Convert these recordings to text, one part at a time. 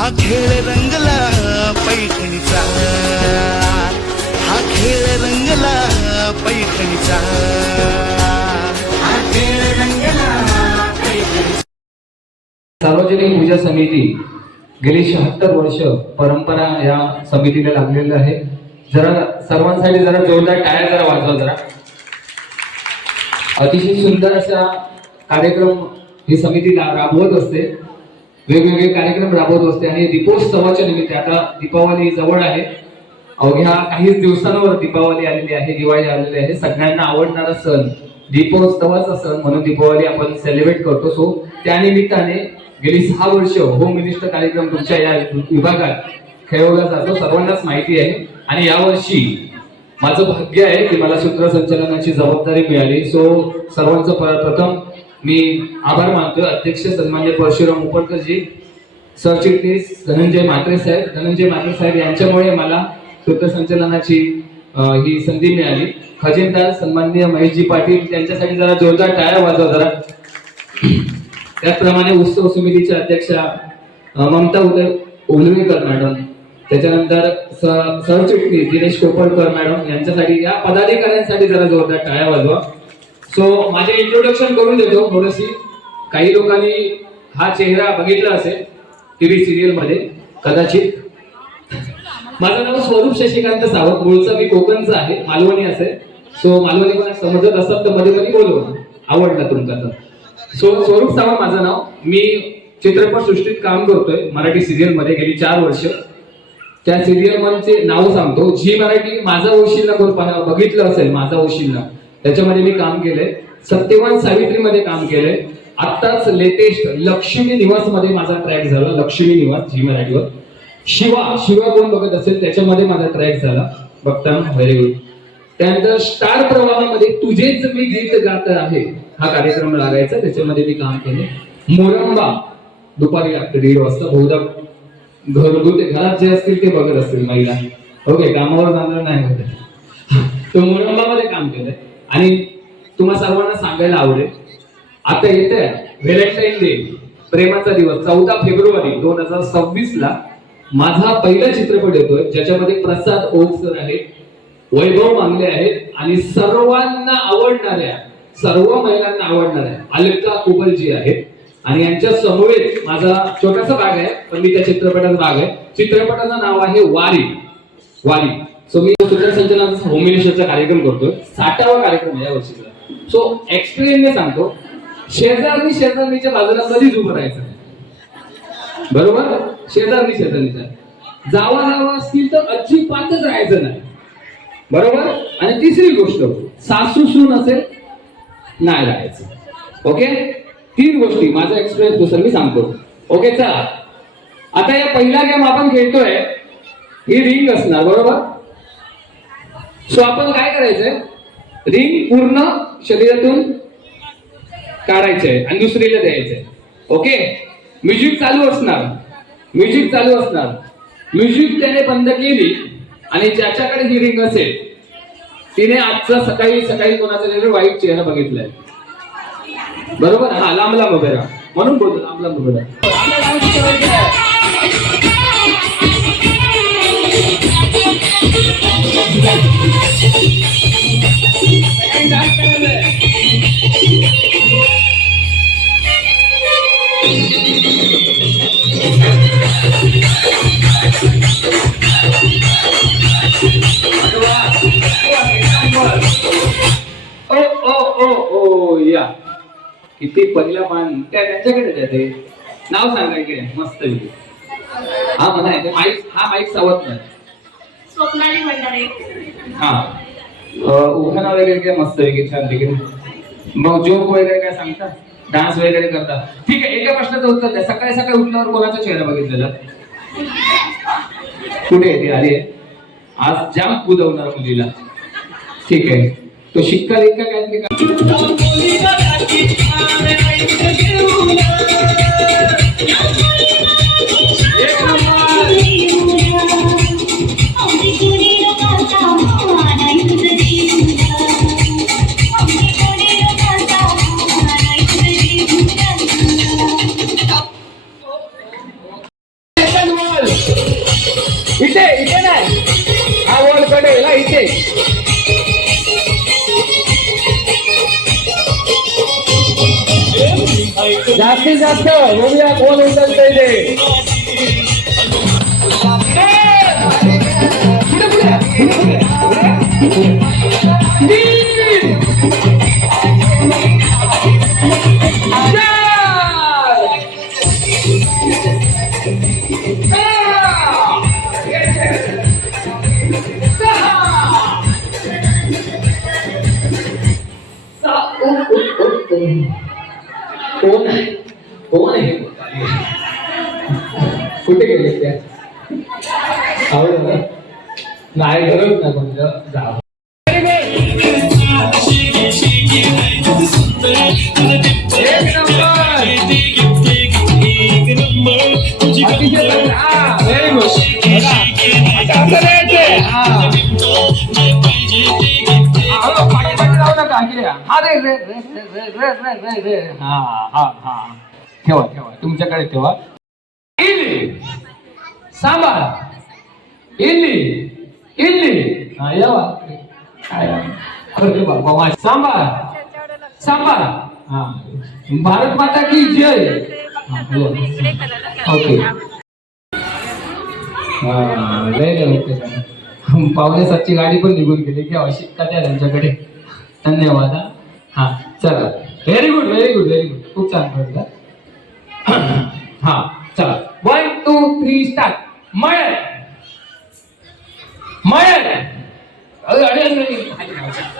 हा खेळ रंगला पैठणीचा. हा खेळ रंगला पैठणीचा. सार्वजनिक पूजा समिती गेली शहात्तर वर्ष परंपरा या समितीला लागलेली आहे. जरा सर्वांसाठी जरा जोरदार टाळ्या जरा वाजवा जरा. अतिशय सुंदर असा कार्यक्रम ही समिती राबवत असते. वेगवेगळे कार्यक्रम राबवत असते आणि दीपोत्सवाच्या निमित्त आता दीपावली जवळ आहे. अवघ्या काही दिवसांवर दीपावली आलेली आहे दिवाळी आलेली आहे. सगळ्यांना आवडणारा सण दीपोत्सवाचा सण म्हणून दीपावली आपण सेलिब्रेट करतो. सो त्यानिमित्ताने गेली सहा वर्ष होम मिनिस्टर कार्यक्रम तुमच्या या विभागात खेळवला जातो. सर्वांनाच माहिती आहे. आणि यावर्षी माझं भाग्य आहे की मला सूत्रसंचालनाची जबाबदारी मिळाली. सो सर्वांचं प्रथम मी आभार मानतो अध्यक्ष सन्मान्य परशुराम उपरकरजी सरचिटणीस धनंजय म्हात्रे साहेब. धनंजय म्हात्रे साहेब यांच्यामुळे मला सूत्रसंचलनाची ही संधी मिळाली. खजिनदार सन्मान्य महेशजी पाटील त्यांच्यासाठी जरा जोरदार टाळ्या वाजवा जरा. त्याचप्रमाणे उत्सव समितीच्या अध्यक्षा ममता उदय उलवेकर मॅडम. त्याच्यानंतर स- सरचिटणीस दिनेश कोपरकर मॅडम यांच्यासाठी या पदाधिकाऱ्यांसाठी जरा जोरदार टाळ्या वाजवा. सो माझे इंट्रोडक्शन करून देतो थोडीशी. काही लोकांनी हा चेहरा बघितला असेल टीव्ही सिरियलमध्ये कदाचित. माझं नाव स्वरूप शशिकांत सावंत. मूळचा मी कोकणचा आहे. मालवणी असेल. सो मालवणी पण समजत असत तर मध्ये मध्ये बोलव आवडला तुमचा तर. सो स्वरूप सावंत माझं नाव. मी चित्रपट सृष्टीत काम करतोय. मराठी सिरियलमध्ये गेली चार वर्ष. त्या सिरियलमध्ये नाव सांगतो. झी मराठी माझा ओशिल्ला कोण पाहा- बघितलं असेल माझा ओशिल्ला त्याच्यामध्ये मी काम केलंय. सत्यवान सावित्री मध्ये काम केलंय. आत्ताच लेटेस्ट लक्ष्मी निवासमध्ये माझा ट्रॅक झाला. लक्ष्मी निवास झी मराठीवर. शिवा शिवा कोण बघत असेल त्याच्यामध्ये माझा ट्रॅक झाला. बघताना व्हेरी गुड. त्यानंतर स्टार प्रवाहामध्ये तुझेच मी गीत गात आहे. हा कार्यक्रम लागायचा त्याच्यामध्ये मी काम केले मोरंबा दुपारी लागते दीड वाजता. बहुधा घरगुती घरात जे असतील ते बघत असतील महिला. ओके कामावर जाणार नाही होत तो मोरंबामध्ये काम केलंय. आणि तुम्हा सर्वांना सांगायला आवडेल. आता येते व्हॅलेंटाईन डे प्रेमाचा दिवस. चौदा फेब्रुवारी दोन हजार सव्वीस ला माझा पहिला चित्रपट येतोय ज्याच्यामध्ये प्रसाद ओक सर आहेत वैभव मांगले आहेत आणि सर्वांना आवडणाऱ्या सर्व महिलांना आवडणाऱ्या अलका कुबलजी आहेत. आणि यांच्या समवेत माझा छोटासा भाग आहे पण मी त्या चित्रपटाचा भाग आहे. चित्रपटाचं नाव आहे वारी. वारी. सो मी सूत्रसंचलनाचा होम मिनिस्टरचा कार्यक्रम करतोय. साठावा कार्यक्रम आहे या वर्षीचा. सो एक्सपिरियन्सने सांगतो. शेजारनी शेजारणीच्या बाजूला कधीच उभं राहायचं बरोबर? शेजारनी शेजारणीच्या. जावा जावा असतील तर अजिबातच राहायचं नाही. बरोबर? आणि तिसरी गोष्ट सासू सून असेल नाही राहायचं. ओके तीन गोष्टी माझा एक्सपिरियन्सनुसार मी सांगतो. ओके चला. आता या पहिला गेम आपण खेळतोय ही रिंग असणार बरोबर? सो आपण काय करायचंय? रिंग पूर्ण शरीरातून काढायचंय आणि दुसरीला द्यायचंय. ओके म्युझिक चालू असणार. म्युझिक चालू असणार. म्युझिक त्याने बंद केली आणि ज्याच्याकडे ही रिंग असेल तिने आजचा सकाळी सकाळी कोणाचा तरी वाईट चेहरा बघितलाय. बरोबर? हा लांब लांब उभे म्हणून बोलतो लांब लांब उभे किती पहिला मान त्या त्यांच्याकडे जाते. ते नाव सांगायचे मस्त हा म्हणायचं माईक हा माईक सावत नाही. स्वप्नाली भंडारे हा. उखाणा वगैरे काय मस्त आहे की छान पैकी. मग जोक वगैरे काय सांगता? डान्स वगैरे करता? ठीक आहे एका प्रश्नाचं उत्तर द्या. सकाळी सकाळी उठल्यावर कोणाचा चेहरा बघितलेला? कुठे आहे? ती आली आहे. आज जाम कुदवणार मुलीला. ठीक आहे. तो शिक्का लिक्का काय भैया कौन उतर थे Thank you. कुठे गेले त्या आवडलं नाही गरज ना कोणतं रे रे. हा हा हा. ठेवा ठेवा. तुमच्याकडे ठेवा. ಸಾಂಬಾರ್ ಇಲ್ಲಿ ಇಲ್ಲಿ सांबार ಸಾಂಬಾರ್ ಸಾಂಬಾರ್ भारत माता की जय. ओके. पावणे सातची गाडी पण निघून गेली. की अशी का द्या त्यांच्याकडे? धन्यवाद हा. चला. Very good very good very good खूप चांगलं हा चला. वन टू थ्री स्टार्ट મળે. મળે. હવે અડે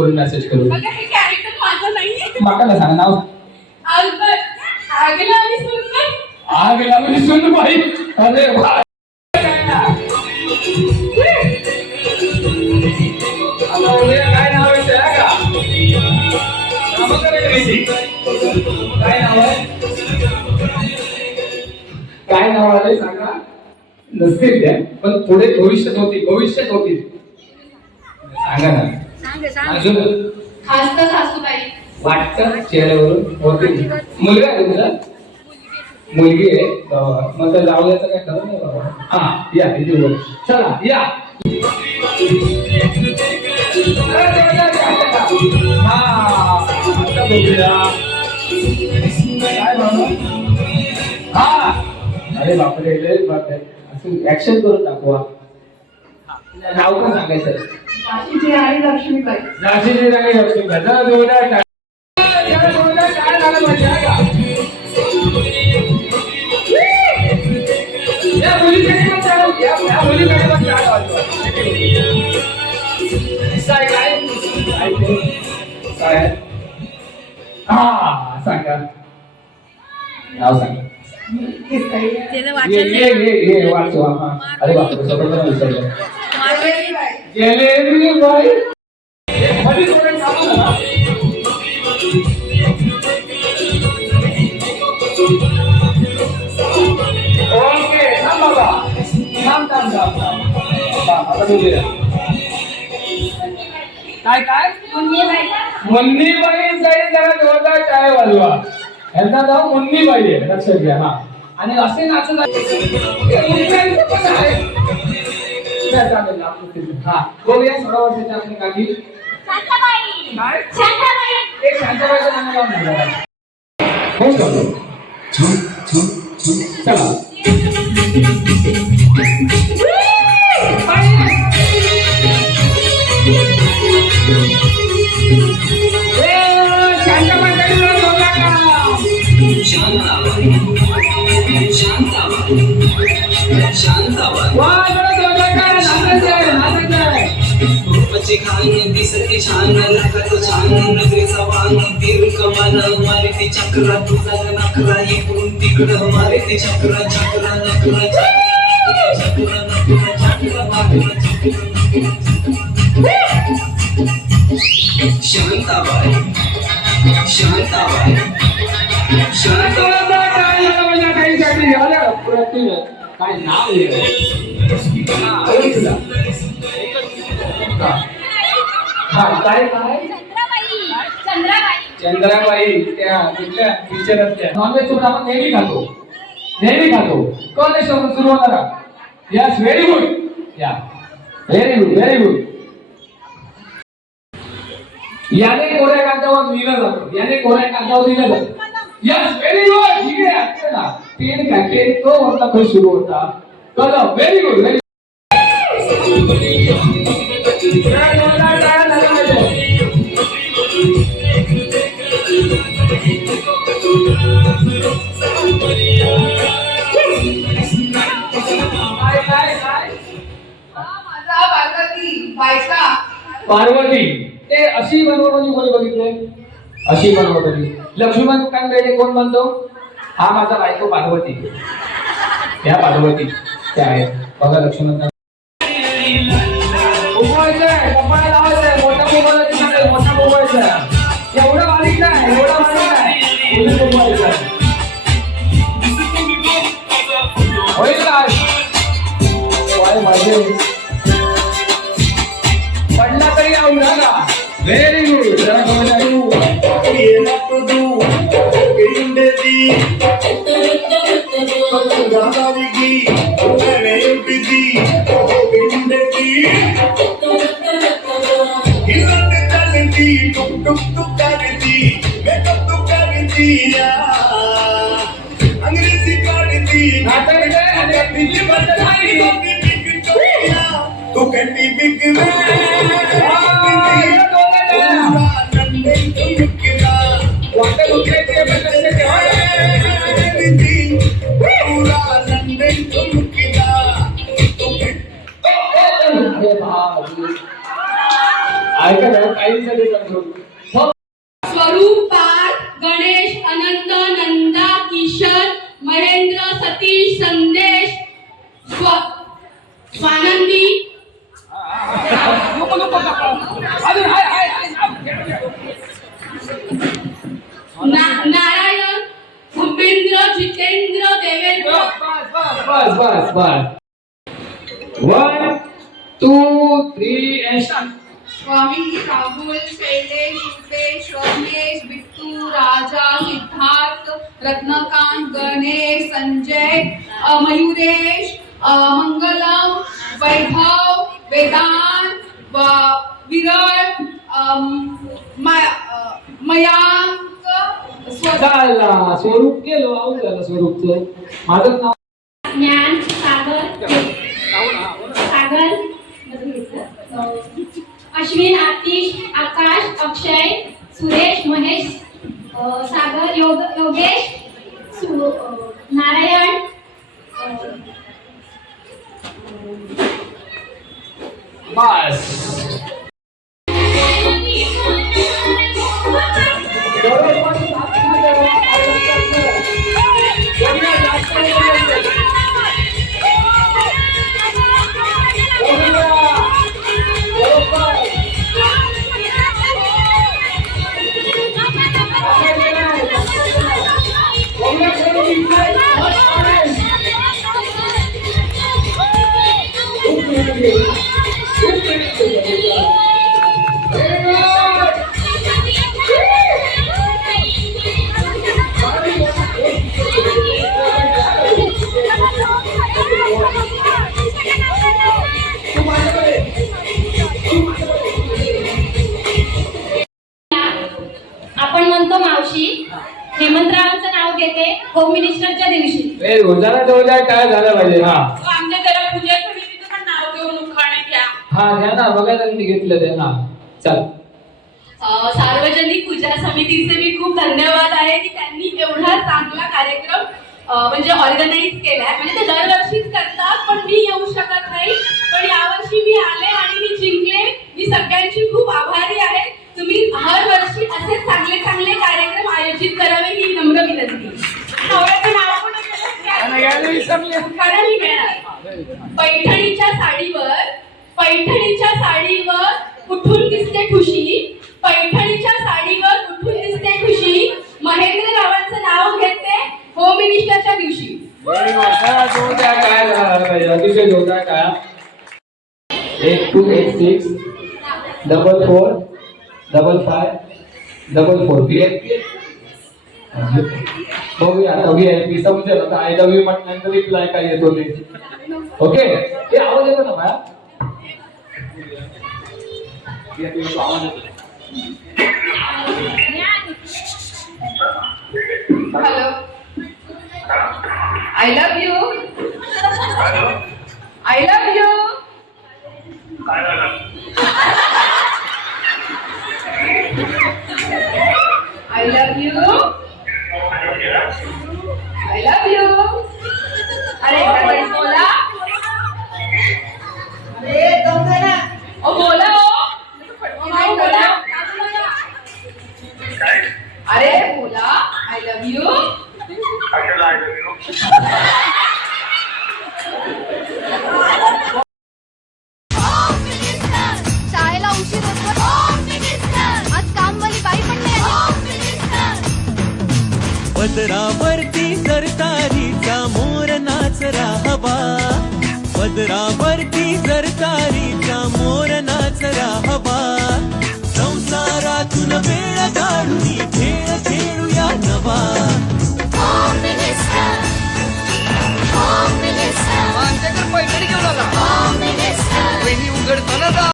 करून मेसेज करून बघा हे कॅरेक्टर माझं नाही माका ना सांगा नाव? आग लागली सुन बाई. अरे काय नाव आहे त्याला का. काय नाव आहे? काय नाव आलंय सांगा? नसतील त्या पण पुढे भविष्यात होती भविष्यात होती. सांगा ना. अजून? सासूबाई. वाटतं? चेहऱ्यावरून? होती मुलगा आहे तुमचा? मुलगी आहे. मग तर जावल्याचं काय खरं नाही बाबा. हा या इथे बोल चला या. अरे? हा? हा बापरे लय बापरे असं ऍक्शन करून दाखवा. हा, नाव पण सांगायचं झाशीची आणि लक्ष्मीबाई. नाशिकची जागा लक्ष्मी जरा जोरदार टाळ्या. जरा जोरदार टाळ्या झाल्या पाहिजे, हा का? या मुलीकडे पण टाळ्या, या- या मुलीकडे पण टाळ्या वाजवा. काय काय? काय? ते? काय हा सांगा. नाव सांगा. ये ये ये ये वाचवा. हा. अरे बापरे स्वतःला विसरलो. जलेबी बाई मध्ये थोडं थांबा ना. ओके थांब बाबा थांब थांब थांब काय काय काय जाईल जरा जोरदार टाळ्या वाजवा यांचा नाव मुन्नीबाई आहे लक्षात घ्या हा आणि असे नाचत आहे. शिव्या चालेल आपलं हा बघूया सोळा वर्षाच्या आपल्या काकी काय? एक शांताबाईचं नाव लावून दिलं. हो चालू. छान छान छान चला. ಚಾಂದಿ ಸಖಿ ಚಾಂದನ ಕಟ್ಟು ಚಾಂದಿನದ್ರೆ ಸವಾನಿ ತಿರು ಕಮಲ ಮಾರಿತಿ ಚಕ್ರ ತುಸರ ನಕ್ರ ಈ ಕುಂತಿಗಳ ಮಾರಿತಿ ಚಕ್ರ ಚಕ್ರ ನಕ್ರ ಚಕ್ರ ನಕ್ರ ಚಕ್ರ ನಕ್ರ ಚಕ್ರ ಶಾಂತವಾಯಿ ಶಾಂತವಾಯಿ ಶಾಂತವಾಯಿ काय नाव हा, काय? काय चंद्राबाई. त्या कुठल्या टीचर नॉनव्हेज फूड आपण नेहमी खातो. नेहमी खातो. कॉलेज सुरू होणारा यस व्हेरी गुड या व्हेरी गुड व्हेरी गुड याने कोऱ्या कागदावर लिहिलं जातं. याने कोऱ्या कागदावर लिहिलं जातं. यस व्हेरी गुड ठीक आहे आपल्याला पेन काय? पेन तो होता तो सुरू होता. कलम व्हेरी गुड व्हेरी काय पार्वती ते अशी बनवणी कोणी बघितले अशी बनवणी लक्ष्मण कांबळे कोण म्हणतो? हा माझा बायको पार्वती. या पार्वती त्या आहेत. बघा लक्ष्मण कांबळे. उभवायचंय कपाळ लावायचंय मोठा मोबाईल मोठा मोबाईल काय माझे पडला तरी आवडला का व्हेरी गुड जरा कमी नाही. अंग्रेजी काढती नाटक इथे आणि दिल्ली बद्दल नाही. तू कटी बिग वाटत बस बस. One two three and start Swami Rahul Shailesh Rupesh Ramesh Bittu Raja Siddharth Ratnakant Ganesh Sanjay Mayuresh Mangalam Vaibhav Vedant व- विरळ अम, मा- अ, मयांक स्वरूप केलो आऊट झालं स्वरूपचं. माझं नाव सुरेश महेश सागर योग योगेश नारायण बस. ए रोजाना जवळ काय झालं पाहिजे? हा. आमच्या त्याला पूजा समितीचं पण नाव घेऊन उखाणे घ्या हा घ्या ना बघा मी घेतलं ते हा चल. सार्वजनिक पूजा समितीचे मी खूप धन्यवाद आहे की त्यांनी एवढा चांगला कार्यक्रम म्हणजे ऑर्गनाईज केलाय. म्हणजे ते दरवर्षीच करतात पण मी येऊ शकत नाही. पण यावर्षी मी आले आणि मी जिंकले. मी सगळ्यांची खूप आभारी आहे. तुम्ही हर वर्षी असे चांगले चांगले कार्यक्रम आयोजित करावे ही नम्र विनंती. नवऱ्याचं नाव खरं मी घेणार पैठणीच्या साडीवर पैठणीच्या साडीवर कुठून दिसते खुशी? पैठणीच्या साडीवर कुठून दिसते खुशी? महेंद्र रावांचं नाव घेते होम मिनिस्टरच्या दिवशी. अतिशय जोरदार काय eight two eight six double four double five double four B बघूया आता व्ही आय पी समजेल. आता आय लव्ह यू म्हटल्यानंतर रिप्लाय काय येतो ते? ओके ते आवाज येतो ना बाळा? आवाज येतो. Hello I love you I love पदरावरती सरतारीचा मोर नाचरा हवा पदरावरती सरतारीचा मोर नाचरा हवा संसारातून वेळ काढून खेळ खेळूया नवा. मिनिस्टर